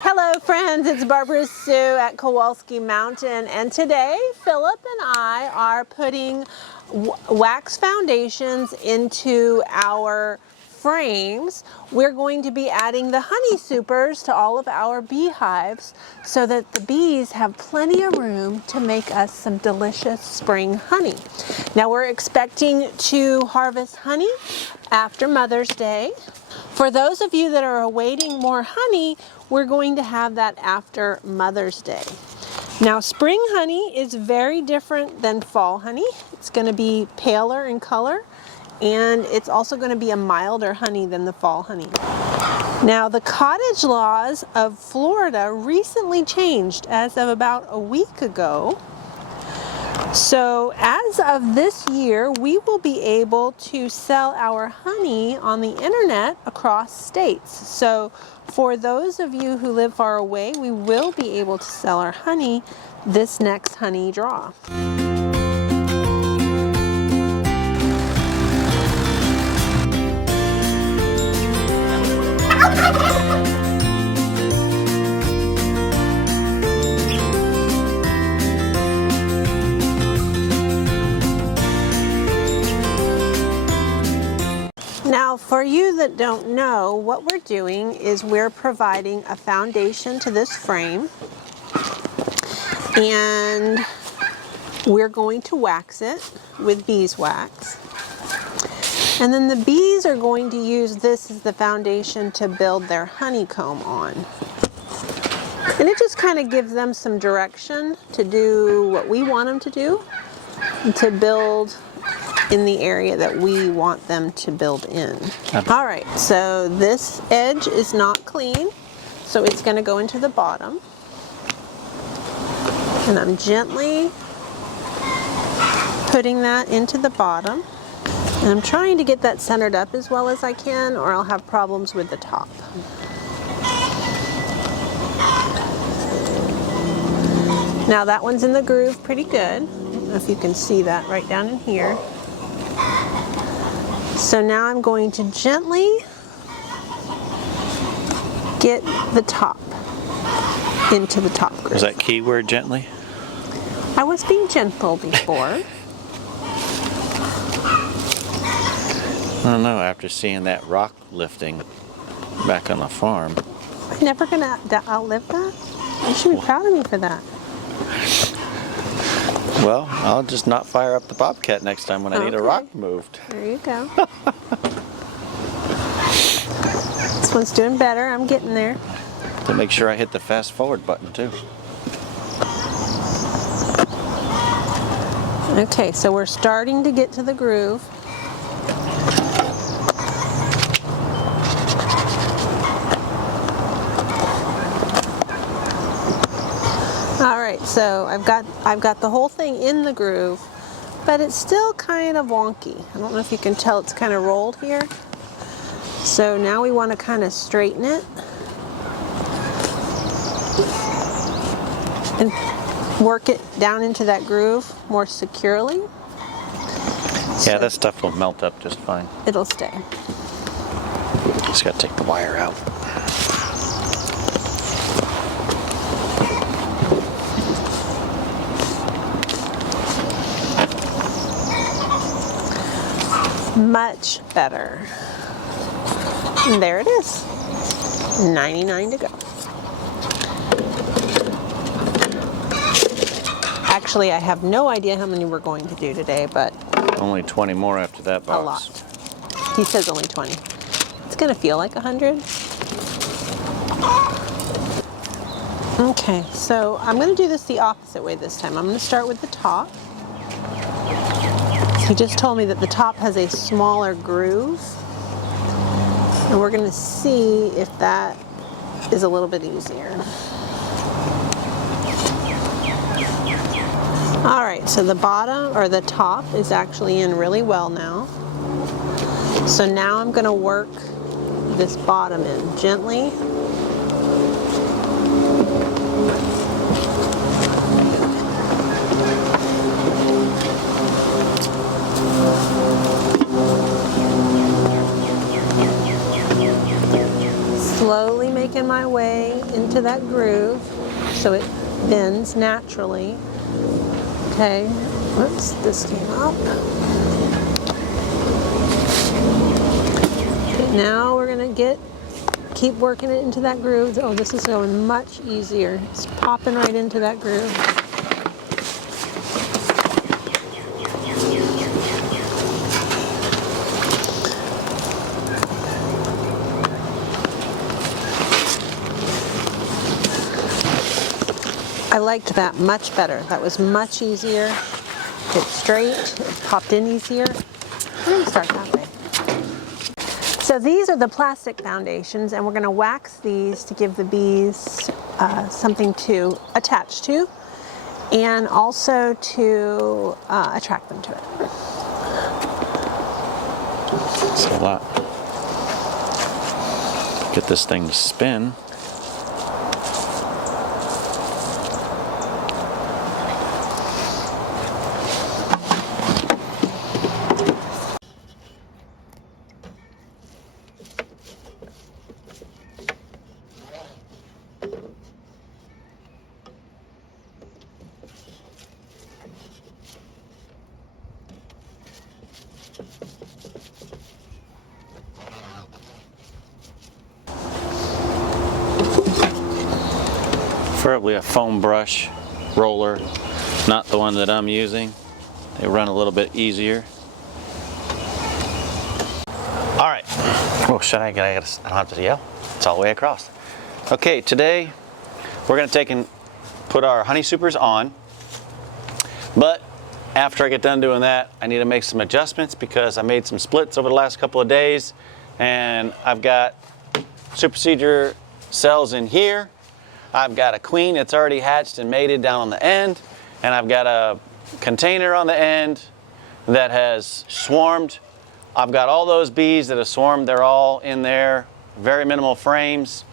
Hello friends, it's Barbara Sue at Kowalski Mountain, and today Philip and I are putting wax foundations into our frames. We're going to be adding the honey supers to all of our beehives so that the bees have plenty of room to make us some delicious spring honey. Now we're expecting to harvest honey after Mother's Day. For those of you that are awaiting more honey, we're going to have that after Mother's Day. Now, spring honey is very different than fall honey. It's going to be paler in color, and it's also going to be a milder honey than the fall honey. Now, the cottage laws of Florida recently changed as of about a week ago. So as of this year, we will be able to sell our honey on the internet across states. So for those of you who live far away, we will be able to sell our honey this next honey draw. Now, for you that don't know, what we're doing is we're providing a foundation to this frame, and we're going to wax it with beeswax. And then the bees are going to use this as the foundation to build their honeycomb on. And it just kind of gives them some direction to do what we want them to do, to build in the area that we want them to build in. All right, so this edge is not clean, so it's going to go into the bottom. And I'm gently putting that into the bottom. And I'm trying to get that centered up as well as I can, or I'll have problems with the top. Now that one's in the groove pretty good. I don't know if you can see that right down in here. So now I'm going to gently get the top into the top groove. Was that keyword gently? I was being gentle before. I don't know, after seeing that rock lifting back on the farm. I'm never going to outlive that. You should be proud of me for that. Well, I'll just not fire up the bobcat next time when I need a rock moved. There you go. This one's doing better. I'm getting there. To make sure I hit the fast forward button too. Okay, so we're starting to get to the groove. All right, so I've got the whole thing in the groove, but it's still kind of wonky. I don't know if you can tell, it's kind of rolled here. So now we want to kind of straighten it and work it down into that groove more securely. Yeah, that stuff will melt up just fine. It'll stay. Just got to take the wire out. Much better. And there it is. 99 to go. Actually, I have no idea how many we're going to do today, but Only 20 more after that box. a lot. He says only 20. It's going to feel like 100. Okay, so I'm going to do this the opposite way this time. I'm going to start with the top. He just told me that the top has a smaller groove, and we're going to see if that is a little bit easier. All right, so the bottom or the top is actually in really well now. So now I'm going to work this bottom in gently. working my way into that groove so it bends naturally. Okay, whoops, this came up. Okay, now we're gonna keep working it into that groove. Oh, this is going much easier. It's popping right into that groove. I liked that much better. That was much easier. It's straight, it popped in easier. We're gonna start that way. So these are the plastic foundations, and we're gonna wax these to give the bees something to attach to, and also to attract them to it. That's a lot. Get this thing to spin. Preferably a foam brush roller, not the one that I'm using. They run a little bit easier. All right. Oh, I don't have to yell. It's all the way across. Okay, today we're going to take and put our honey supers on. But after I get done doing that, I need to make some adjustments because I made some splits over the last couple of days, and I've got supersedure cells in here. I've got a queen that's already hatched and mated down on the end, and I've got a container on the end that has swarmed. I've got all those bees that have swarmed. They're all in there, very minimal frames.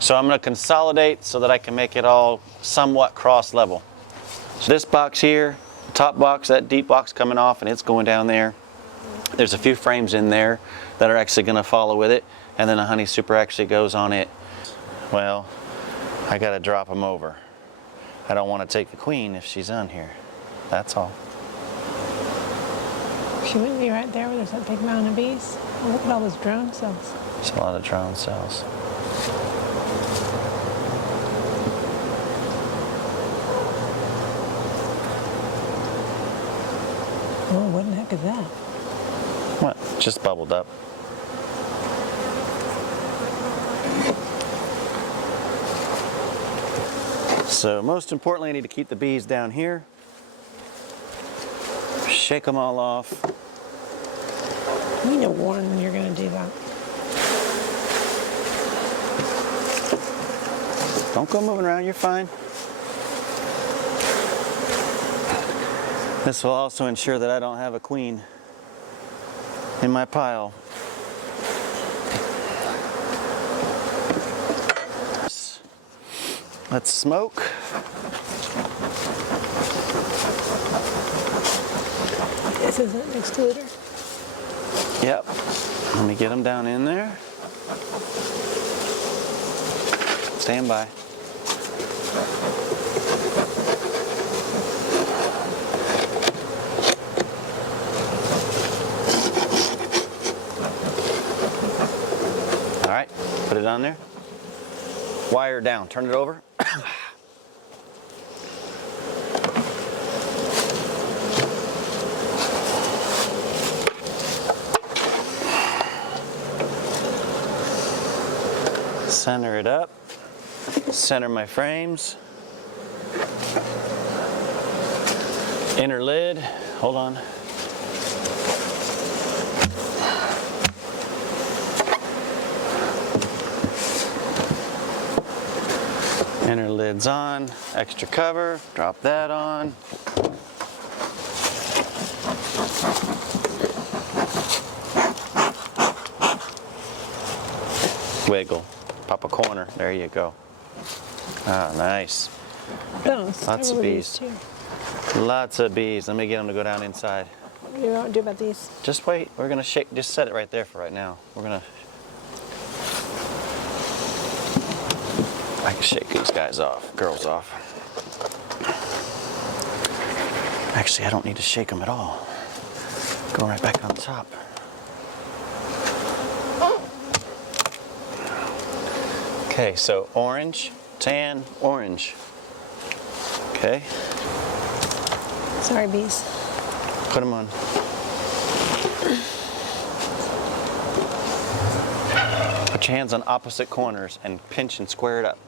So I'm going to consolidate so that I can make it all somewhat cross level. So this box here, top box, that deep box coming off, and it's going down there. There's a few frames in there that are actually going to follow with it, and then a honey super actually goes on it. Well, I got to drop them over. I don't want to take the queen if she's on here. That's all. She wouldn't be right there where there's that big mound of bees. Look at all those drone cells. There's a lot of drone cells. Oh, what the heck is that? What? Just bubbled up. So most importantly, I need to keep the bees down here. Shake them all off. You need to warn when you're going to do that. Don't go moving around, you're fine. This will also ensure that I don't have a queen in my pile. Let's smoke. This is an excluder. Yep. Let me get them down in there. Stand by. All right, put it on there. Wire down, turn it over. Center it up. Center my frames. Inner lid. Hold on. Inner lid's on. Extra cover. Drop that on. Wiggle. Pop a corner. There you go. Ah, nice. Lots of bees. Lots of bees. Let me get them to go down inside. What do you want to do about these? Just wait. We're going to shake. Just set it right there for right now. We're going to... I can shake these guys off, girls off. Actually, I don't need to shake them at all. Go right back on top. Okay, so orange, tan, orange. Okay. Sorry, bees. Put them on. Put your hands on opposite corners and pinch and square it up.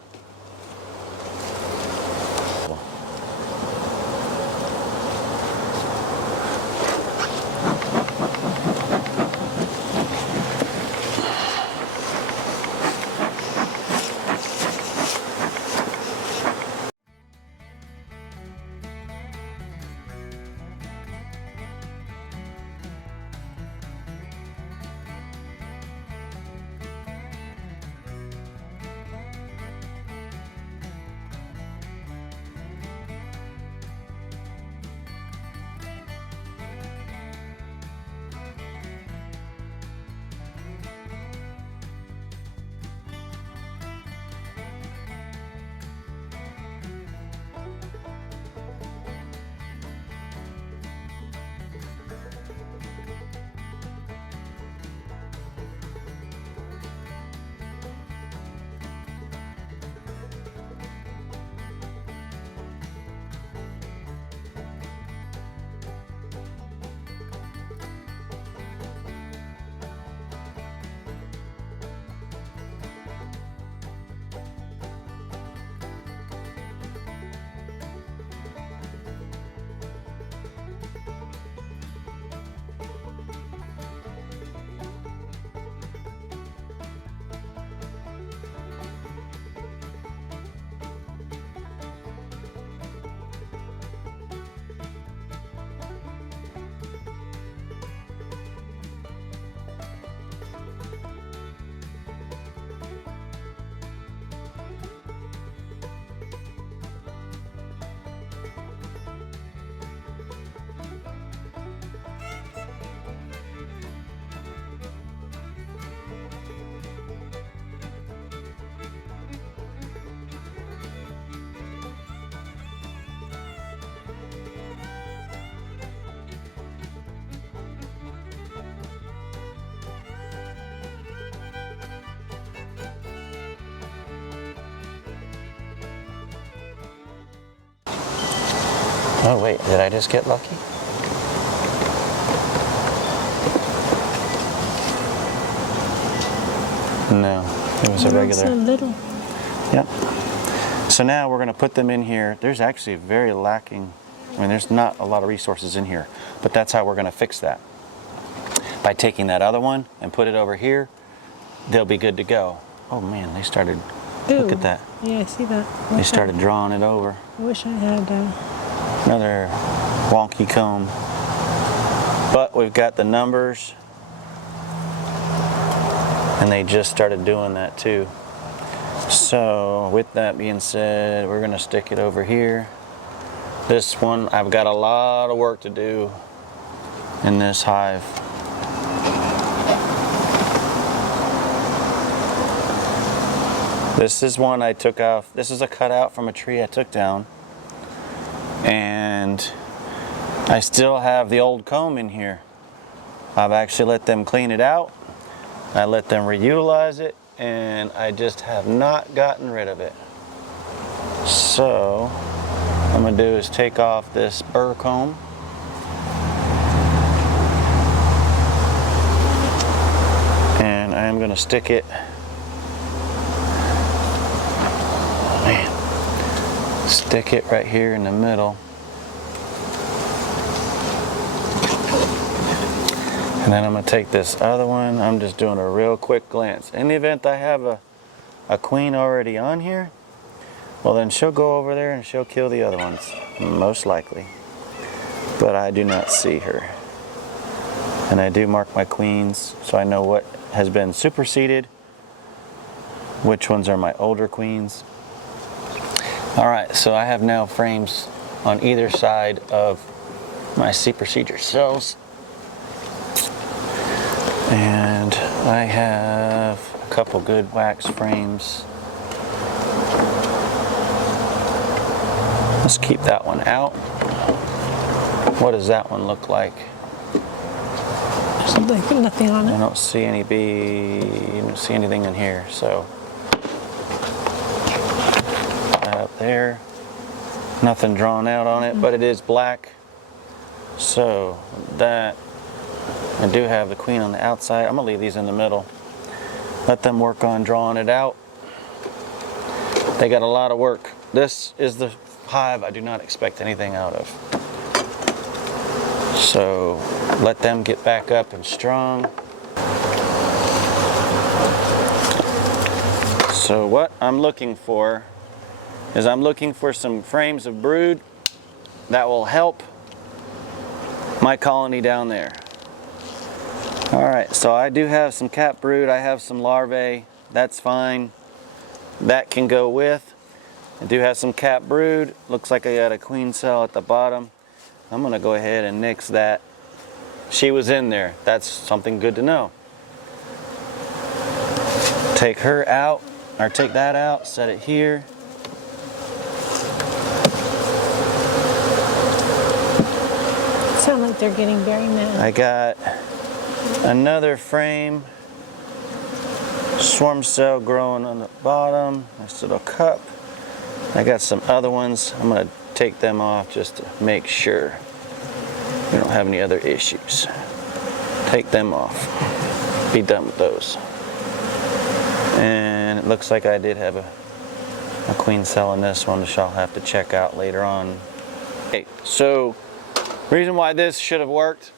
Oh wait, did I just get lucky? No, it was a regular. So little. Yep. So now we're going to put them in here. There's actually very lacking, I mean there's not a lot of resources in here, but that's how we're going to fix that. By taking that other one and put it over here, they'll be good to go. Oh man, they started, look at that. Yeah, I see that. They started drawing it over. I wish I had Another wonky comb. But we've got the numbers, and they just started doing that too. So with that being said, we're gonna stick it over here. This one, I've got a lot of work to do in this hive. This is one I took off. This is a cutout from a tree I took down. And I still have the old comb in here. I've actually let them clean it out. I let them reutilize it, and I just have not gotten rid of it. So what I'm gonna do is take off this burr comb. And I am gonna stick it, stick it right here in the middle. And then I'm going to take this other one. I'm just doing a real quick glance. In the event I have a queen already on here, well then she'll go over there and she'll kill the other ones, most likely. But I do not see her. And I do mark my queens so I know what has been superseded, which ones are my older queens. Alright, so I have now frames on either side of my C procedure cells. And I have a couple good wax frames Let's keep that one out. What does that one look like? There's nothing on I it. don't see any I don't see anything in here, so that up there. Nothing drawn out on it, but it is black. So that, I do have the queen on the outside. I'm gonna leave these in the middle. Let them work on drawing it out. They got a lot of work. This is the hive I do not expect anything out of. So let them get back up and strong. So what I'm looking for is I'm looking for some frames of brood that will help my colony down there. All right, so I do have some capped brood. I have some larvae. That's fine. That can go with. I do have some capped brood. Looks like I got a queen cell at the bottom. I'm gonna go ahead and nix that. She was in there. That's something good to know. Take her out, or take that out, set it here. Sound like they're getting very mad. I got another frame, swarm cell growing on the bottom, nice little cup. I got some other ones. I'm gonna take them off just to make sure we don't have any other issues. Take them off. Be done with those. And it looks like I did have a queen cell in this one, which I'll have to check out later on. Okay, so the reason why this should have worked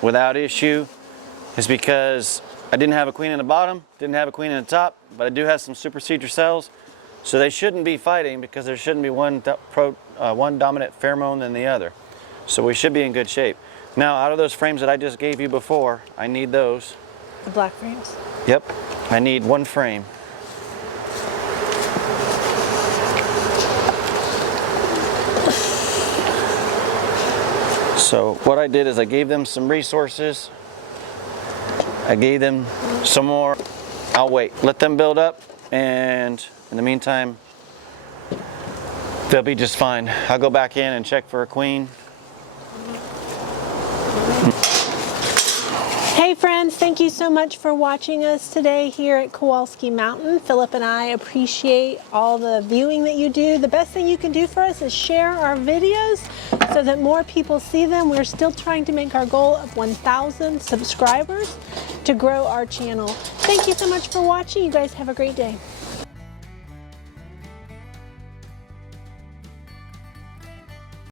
without issue is because I didn't have a queen in the bottom, didn't have a queen in the top, but I do have some supersedure cells. So they shouldn't be fighting because there shouldn't be one dominant pheromone than the other. So we should be in good shape. Now, out of those frames that I just gave you before, I need those. The black frames. Yep, I need one frame. So what I did is I gave them some resources. I gave them some more. I'll wait, let them build up, and in the meantime, they'll be just fine. I'll go back in and check for a queen. Hey friends, thank you so much for watching us today here at Kowalski Mountain. Philip and I appreciate all the viewing that you do. The best thing you can do for us is share our videos so that more people see them. We're still trying to make our goal of 1,000 subscribers to grow our channel. Thank you so much for watching. You guys have a great day.